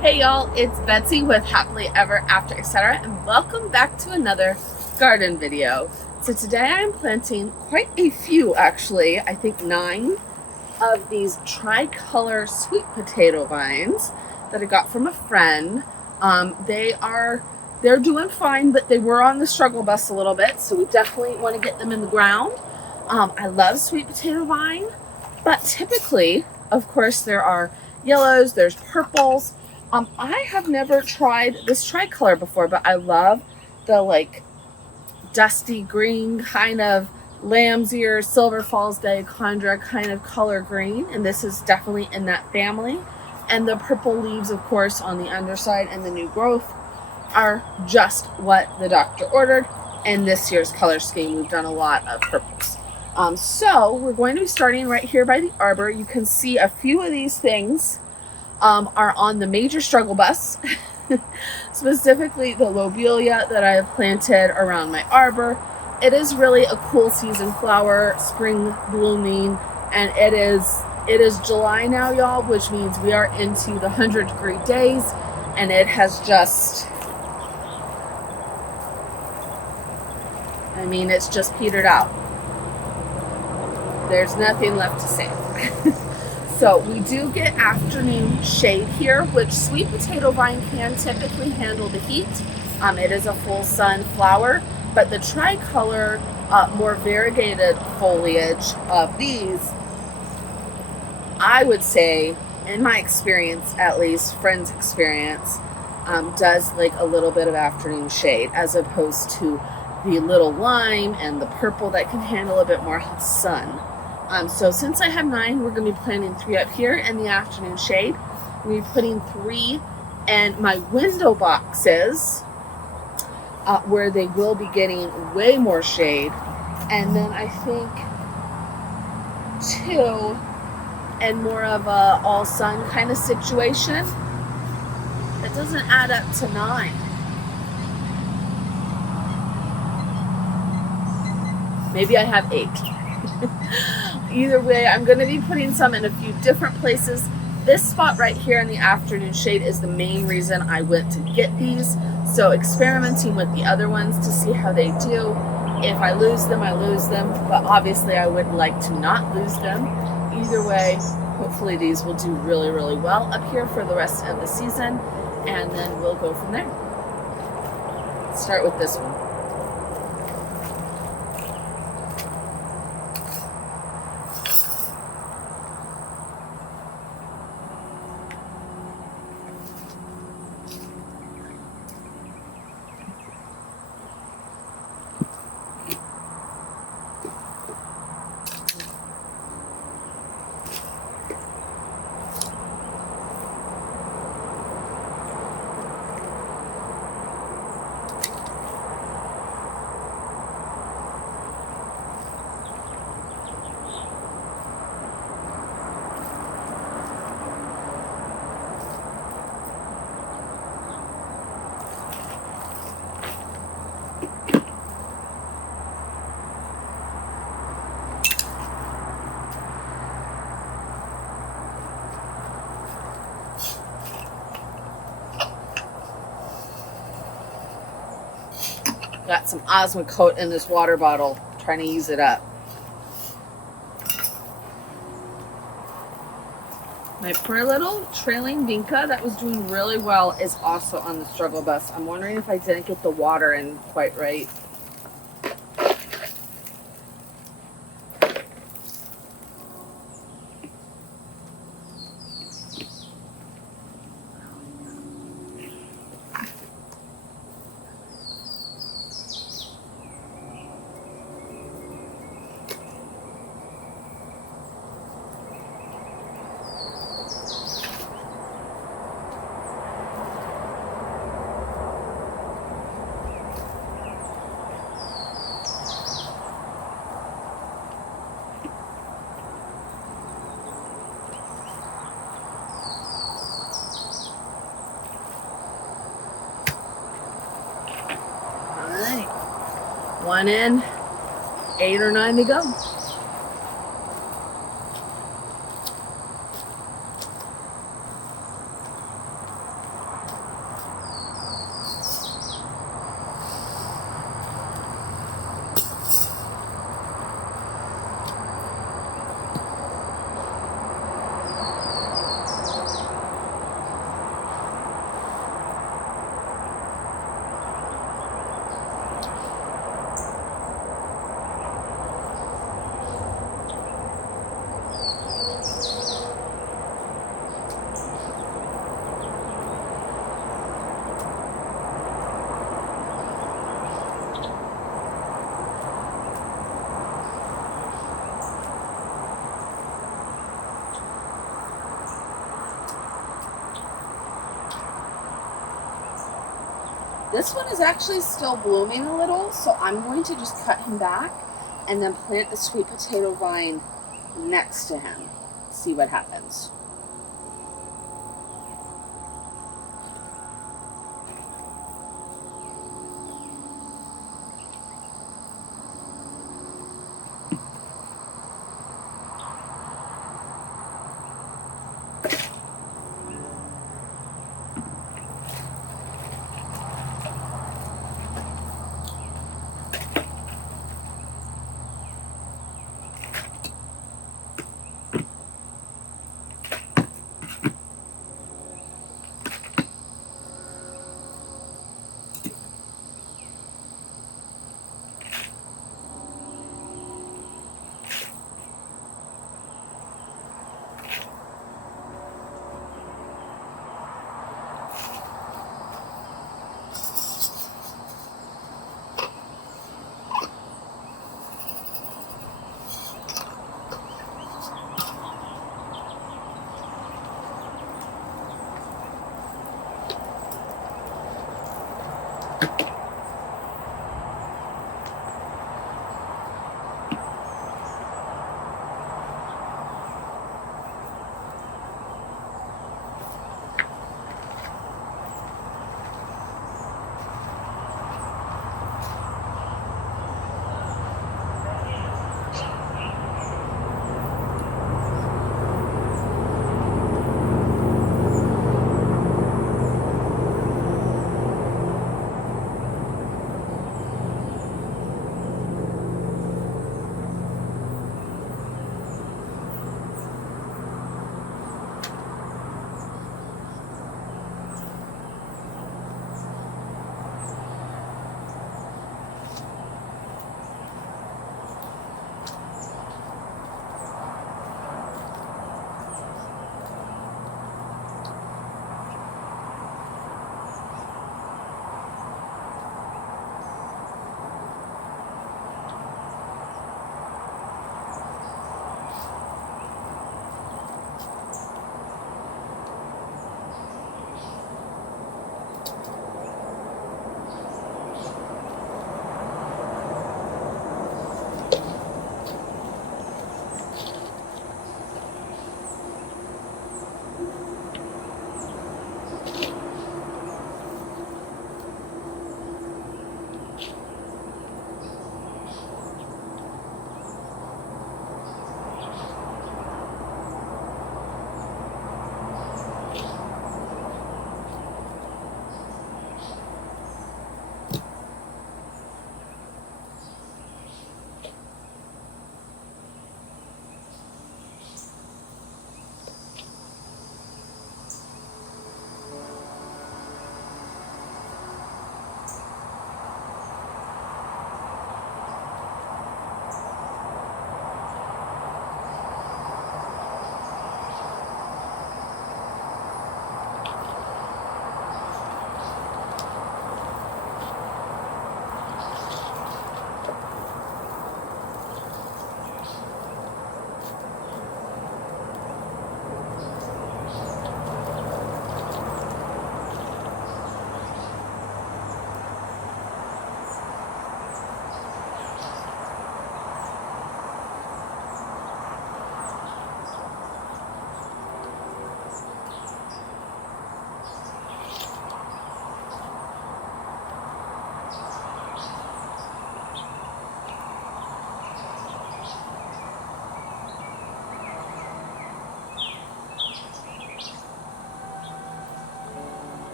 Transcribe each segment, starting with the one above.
Hey y'all, it's Betsy with Happily Ever After Etc. and welcome back to another garden video. So today I'm planting quite a few, actually, I think 9 of these Tricolor Sweet Potato Vines that I got from a friend. They're doing fine, but they were on the struggle bus a little bit, so we definitely want to get them in the ground. I love sweet potato vine, but typically, of course, there are yellows, there's purples. I have never tried this tricolor before, but I love the like dusty green kind of lamb's ear, Silver Falls Dichondra kind of color green, and this is definitely in that family. And the purple leaves, of course, on the underside and the new growth are just what the doctor ordered. And this year's color scheme, we've done a lot of purples. So we're going to be starting right here by the arbor. You can see a few of these things are on the major struggle bus, specifically the lobellia that I have planted around my arbor. It is really a cool season flower, spring blooming, and it is July now, y'all, which means we are into the 100-degree days, and it has just, I mean, it's just petered out. There's nothing left to say. So we do get afternoon shade here, which sweet potato vine can typically handle the heat. It is a full sun flower, but the tricolor, more variegated foliage of these, I would say, in my experience, at least, friend's experience, does like a little bit of afternoon shade as opposed to the little lime and the purple that can handle a bit more sun. So since I have 9, we're going to be planting 3 up here in the afternoon shade. We're putting 3 in my window boxes where they will be getting way more shade. And then I think 2 in more of a all sun kind of situation. That doesn't add up to 9. Maybe I have 8. Either way, I'm going to be putting some in a few different places. This spot right here in the afternoon shade is the main reason I went to get these. So experimenting with the other ones to see how they do. If I lose them, I lose them. But obviously I would like to not lose them. Either way, hopefully these will do really, really well up here for the rest of the season. And then we'll go from there. Let's start with this one. Got some Osmocote in this water bottle, trying to use it up. My poor little trailing vinca that was doing really well is also on the struggle bus. I'm wondering if I didn't get the water in quite right. One in, 8 or 9 to go. This one is actually still blooming a little, so I'm going to just cut him back and then plant the sweet potato vine next to him. See what happens.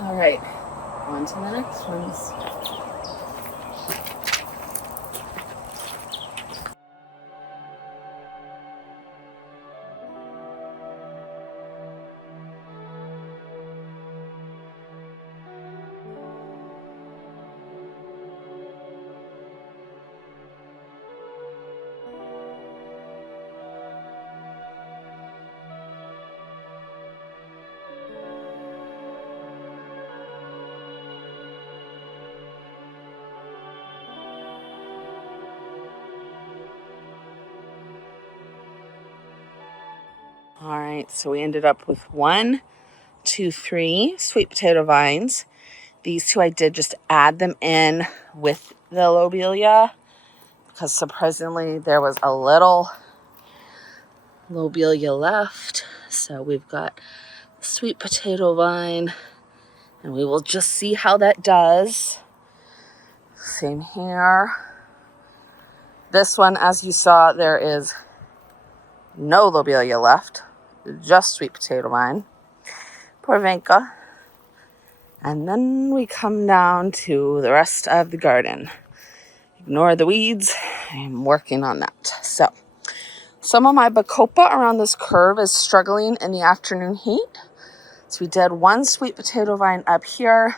All right, on to the next ones. All right, so we ended up with 1, 2, 3 sweet potato vines. These two I did just add them in with the lobellia because surprisingly there was a little lobellia left. So we've got sweet potato vine, and we will just see how that does. Same here. This one, as you saw, there is no lobelia left, just sweet potato vine. Poor Venka. And then we come down to the rest of the garden. Ignore the weeds. I'm working on that. So, some of my bacopa around this curve is struggling in the afternoon heat. So we did 1 sweet potato vine up here.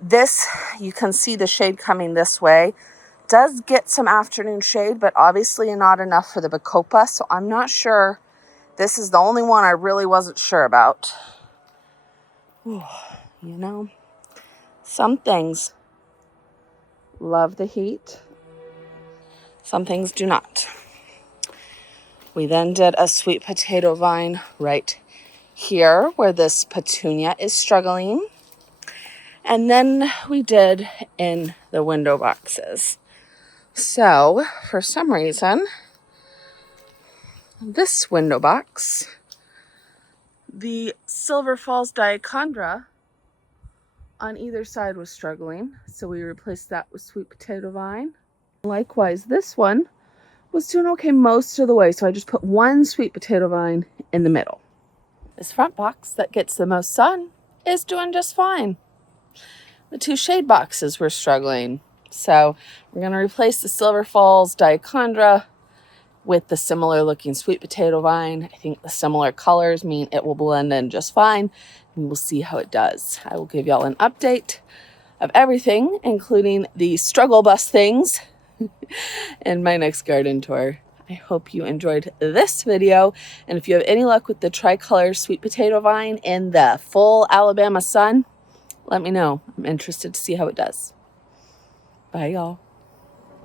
This, you can see the shade coming this way. Does get some afternoon shade, but obviously not enough for the bacopa. So I'm not sure. This is the only one I really wasn't sure about. Ooh, you know, some things love the heat. Some things do not. We then did a sweet potato vine right here where this petunia is struggling. And then we did in the window boxes. So for some reason, this window box, the Silver Falls diachondra on either side was struggling. So we replaced that with sweet potato vine. Likewise, this one was doing okay most of the way. So I just put 1 sweet potato vine in the middle. This front box that gets the most sun is doing just fine. The 2 shade boxes were struggling. So we're going to replace the Silver Falls diachondra with the similar looking sweet potato vine. I think the similar colors mean it will blend in just fine. And we'll see how it does. I will give y'all an update of everything, including the struggle bus things in my next garden tour. I hope you enjoyed this video. And if you have any luck with the Tricolor Sweet Potato Vine in the full Alabama sun, let me know. I'm interested to see how it does. Bye, y'all.